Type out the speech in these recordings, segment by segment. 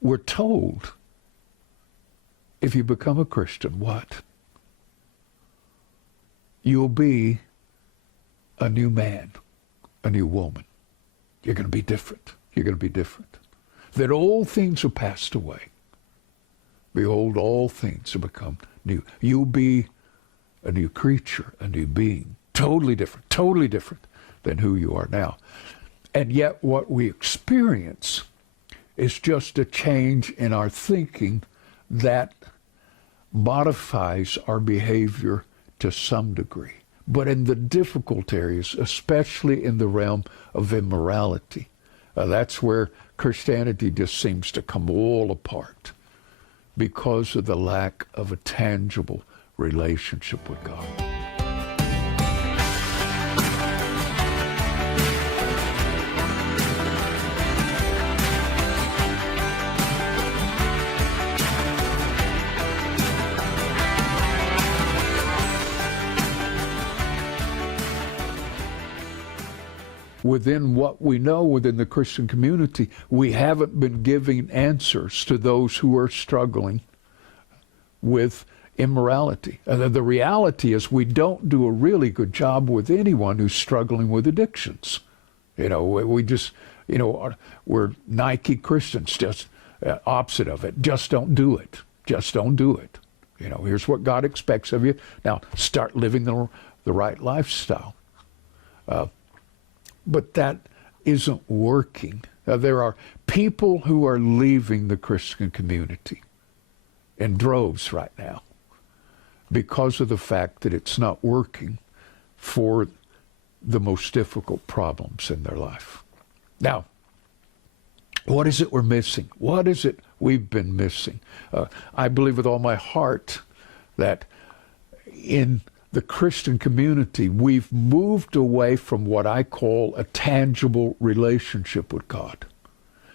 we're told if you become a Christian, what? You'll be a new man, a new woman. You're going to be different. You're going to be different. That all things are passed away. Behold, all things have become new. You'll be a new creature, a new being. Totally different than who you are now. And yet what we experience is just a change in our thinking that modifies our behavior to some degree. But in the difficult areas, especially in the realm of immorality, that's where Christianity just seems to come all apart because of the lack of a tangible relationship with God. Within what we know within the Christian community, we haven't been giving answers to those who are struggling with immorality. The reality is we don't do a really good job with anyone who's struggling with addictions. We just, we're Nike Christians, just opposite of it. Just don't do it. Just don't do it. Here's what God expects of you. Now start living the right lifestyle. But that isn't working. There are people who are leaving the Christian community in droves right now because of the fact that it's not working for the most difficult problems in their life. Now, what is it we're missing? What is it we've been missing? I believe with all my heart that in the Christian community, we've moved away from what I call a tangible relationship with God.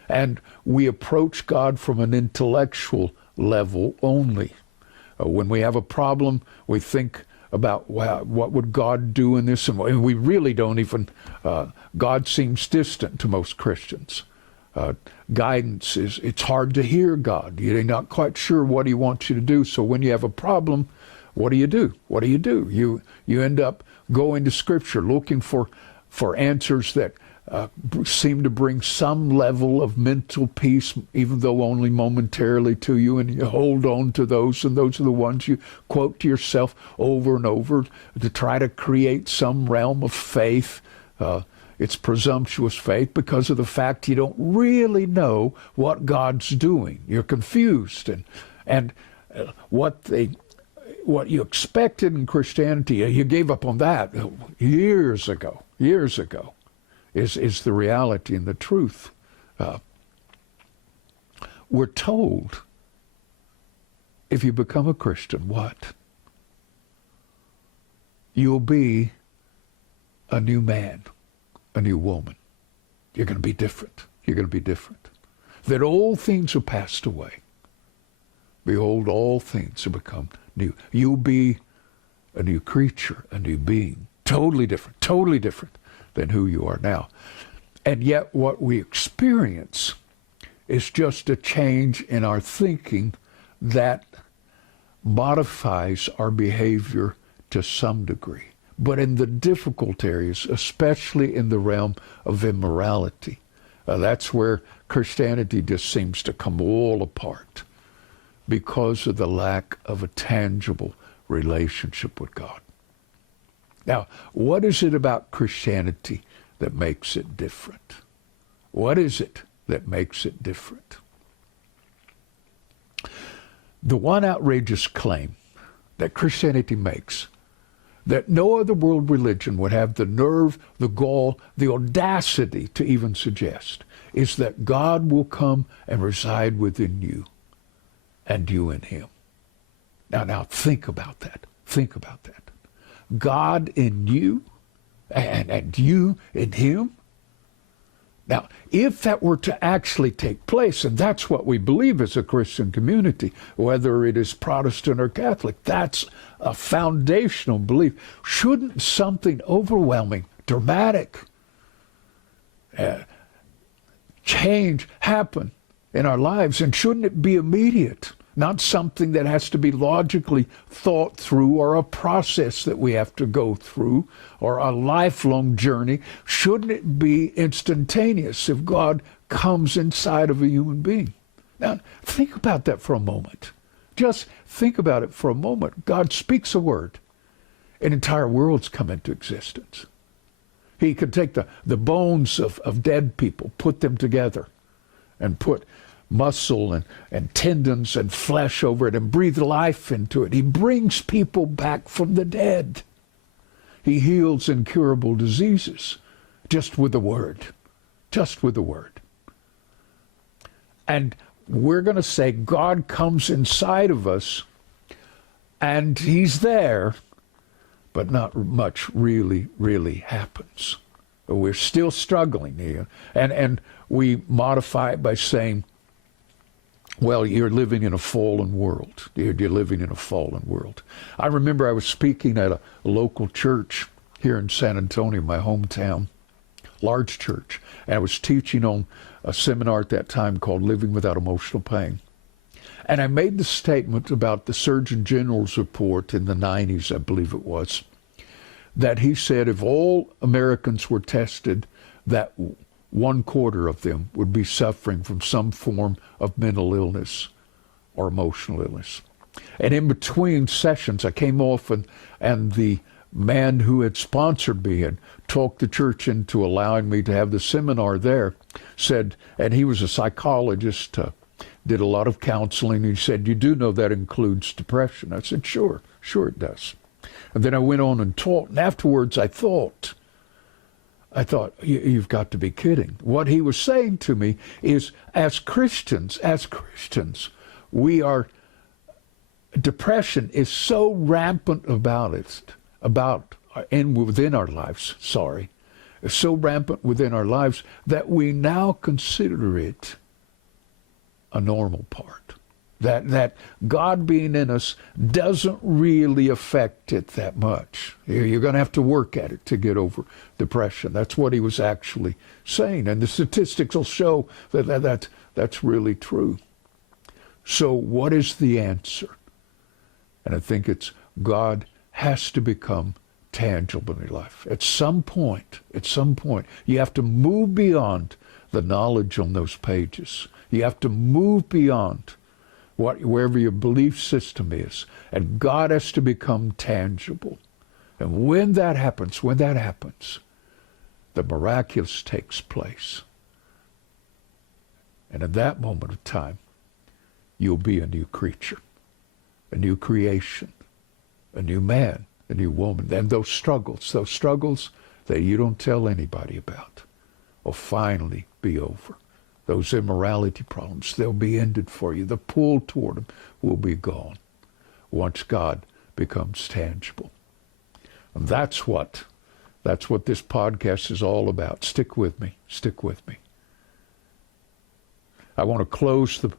And we approach God from an intellectual level only. When we have a problem, we think about, wow, what would God do in this? And we really don't even, God seems distant to most Christians. Guidance it's hard to hear God. You're not quite sure what he wants you to do. So when you have a problem, what do you do? What do? You end up going to Scripture looking for answers that seem to bring some level of mental peace, even though only momentarily to you, and you hold on to those, and those are the ones you quote to yourself over and over to try to create some realm of faith. It's presumptuous faith because of the fact you don't really know what God's doing. You're confused, and what you expected in Christianity, you gave up on that years ago, is the reality and the truth. We're told if you become a Christian, what? You'll be a new man, a new woman. You're going to be different. You're going to be different. That all things are passed away. Behold, all things have become new. You'll be a new creature, a new being. Totally different than who you are now. And yet what we experience is just a change in our thinking that modifies our behavior to some degree. But in the difficult areas, especially in the realm of immorality, that's where Christianity just seems to come all apart because of the lack of a tangible relationship with God. Now, what is it about Christianity that makes it different? What is it that makes it different? The one outrageous claim that Christianity makes, that no other world religion would have the nerve, the gall, the audacity to even suggest, is that God will come and reside within you and you in him. Now think about that. Think about that. God in you and you in him. Now, if that were to actually take place, and that's what we believe as a Christian community, whether it is Protestant or Catholic, that's a foundational belief. Shouldn't something overwhelming, dramatic change happen in our lives? And shouldn't it be immediate? Not something that has to be logically thought through, or a process that we have to go through, or a lifelong journey. Shouldn't it be instantaneous if God comes inside of a human being? Now, think about that for a moment. Just think about it for a moment. God speaks a word, and entire worlds come into existence. He could take the bones of dead people, put them together, and put muscle and tendons and flesh over it and breathe life into it. He brings people back from the dead. He heals incurable diseases just with the word. Just with the word. And we're going to say God comes inside of us and he's there, but not much really happens. We're still struggling here. And we modify it by saying, well, you're living in a fallen world. You're living in a fallen world. I remember I was speaking at a local church here in San Antonio, my hometown, large church. And I was teaching on a seminar at that time called Living Without Emotional Pain. And I made the statement about the Surgeon General's report in the 90s, I believe it was, that he said if all Americans were tested, that 1/4 of them would be suffering from some form of mental illness or emotional illness. And in between sessions, I came off and the man who had sponsored me and talked the church into allowing me to have the seminar there said, and he was a psychologist, did a lot of counseling. He said, you do know that includes depression? I said, sure it does. And then I went on and taught, and afterwards I thought, you've got to be kidding. What he was saying to me is, as Christians, depression is so rampant within our lives, so rampant within our lives that we now consider it a normal part. That God being in us doesn't really affect it that much. You're going to have to work at it to get over depression. That's what he was actually saying. And the statistics will show that's really true. So what is the answer? And I think it's God has to become tangible in your life. At some point, you have to move beyond the knowledge on those pages. You have to move beyond wherever your belief system is, and God has to become tangible. And when that happens, the miraculous takes place. And at that moment of time, you'll be a new creature, a new creation, a new man, a new woman. And those struggles that you don't tell anybody about will finally be over. Those immorality problems, they'll be ended for you. The pull toward them will be gone once God becomes tangible. And that's what this podcast is all about. Stick with me. I want to close the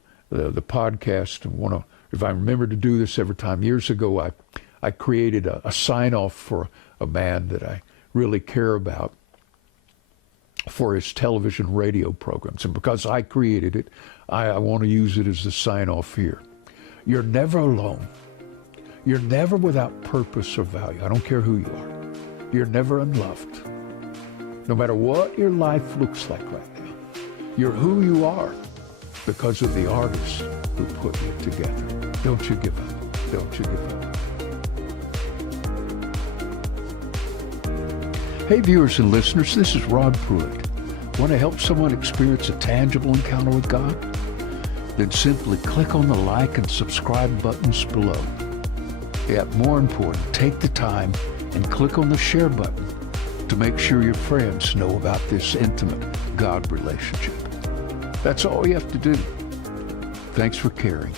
podcast and if I remember to do this every time. Years ago, I created a sign-off for a man that I really care about, for his television radio programs. And because I created it, I want to use it as the sign-off here. You're never alone. You're never without purpose or value. I don't care who you are. You're never unloved. No matter what your life looks like right now, you're who you are because of the artist who put you together. Don't you give up. Don't you give up. Hey viewers and listeners, this is Rod Pruitt. Want to help someone experience a tangible encounter with God? Then simply click on the like and subscribe buttons below. Yet more important, take the time and click on the share button to make sure your friends know about this intimate God relationship. That's all you have to do. Thanks for caring.